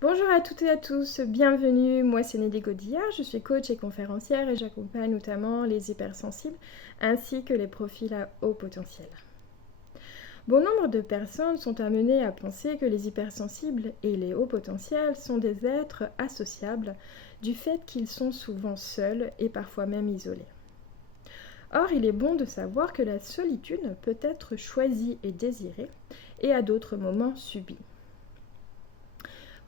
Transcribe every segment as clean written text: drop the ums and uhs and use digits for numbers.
Bonjour à toutes et à tous, bienvenue, moi c'est Nelly Godillard, je suis coach et conférencière et j'accompagne notamment les hypersensibles ainsi que les profils à haut potentiel. Bon nombre de personnes sont amenées à penser que les hypersensibles et les hauts potentiels sont des êtres associables du fait qu'ils sont souvent seuls et parfois même isolés. Or, il est bon de savoir que la solitude peut être choisie et désirée et à d'autres moments subie.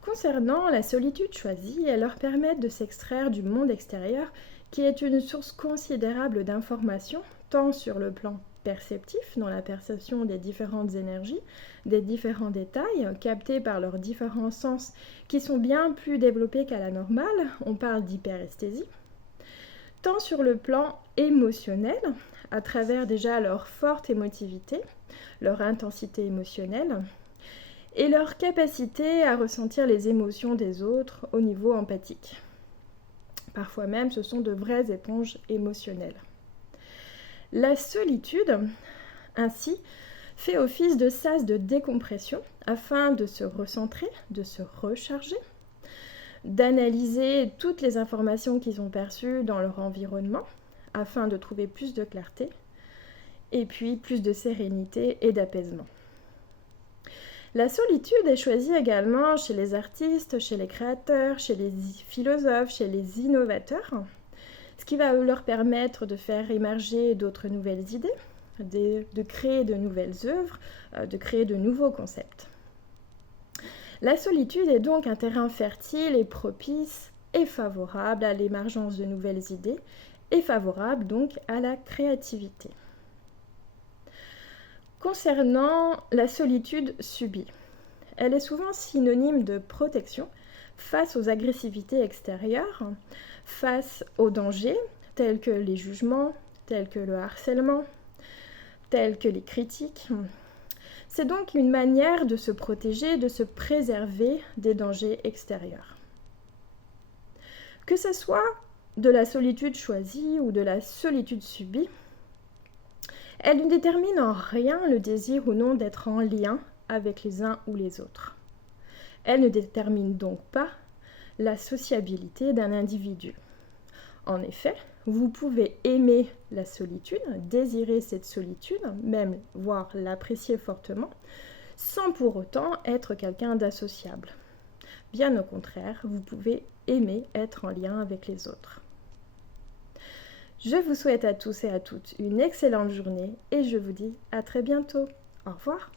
Concernant la solitude choisie, elle leur permet de s'extraire du monde extérieur qui est une source considérable d'informations, tant sur le plan perceptif, dans la perception des différentes énergies, des différents détails captés par leurs différents sens qui sont bien plus développés qu'à la normale, on parle d'hyperesthésie, tant sur le plan émotionnel, à travers déjà leur forte émotivité, leur intensité émotionnelle, et leur capacité à ressentir les émotions des autres au niveau empathique. Parfois même, ce sont de vraies éponges émotionnelles. La solitude, ainsi, fait office de sas de décompression afin de se recentrer, de se recharger, d'analyser toutes les informations qui sont perçues dans leur environnement afin de trouver plus de clarté et puis plus de sérénité et d'apaisement. La solitude est choisie également chez les artistes, chez les créateurs, chez les philosophes, chez les innovateurs, ce qui va leur permettre de faire émerger d'autres nouvelles idées, de créer de nouvelles œuvres, de créer de nouveaux concepts. La solitude est donc un terrain fertile et propice et favorable à l'émergence de nouvelles idées et favorable donc à la créativité. Concernant la solitude subie, elle est souvent synonyme de protection face aux agressivités extérieures, face aux dangers tels que les jugements, tels que le harcèlement, tels que les critiques. C'est donc une manière de se protéger, de se préserver des dangers extérieurs. Que ce soit de la solitude choisie ou de la solitude subie, elle ne détermine en rien le désir ou non d'être en lien avec les uns ou les autres. Elle ne détermine donc pas la sociabilité d'un individu. En effet, vous pouvez aimer la solitude, désirer cette solitude, même voire l'apprécier fortement, sans pour autant être quelqu'un d'associable. Bien au contraire, vous pouvez aimer être en lien avec les autres. Je vous souhaite à tous et à toutes une excellente journée et je vous dis à très bientôt. Au revoir.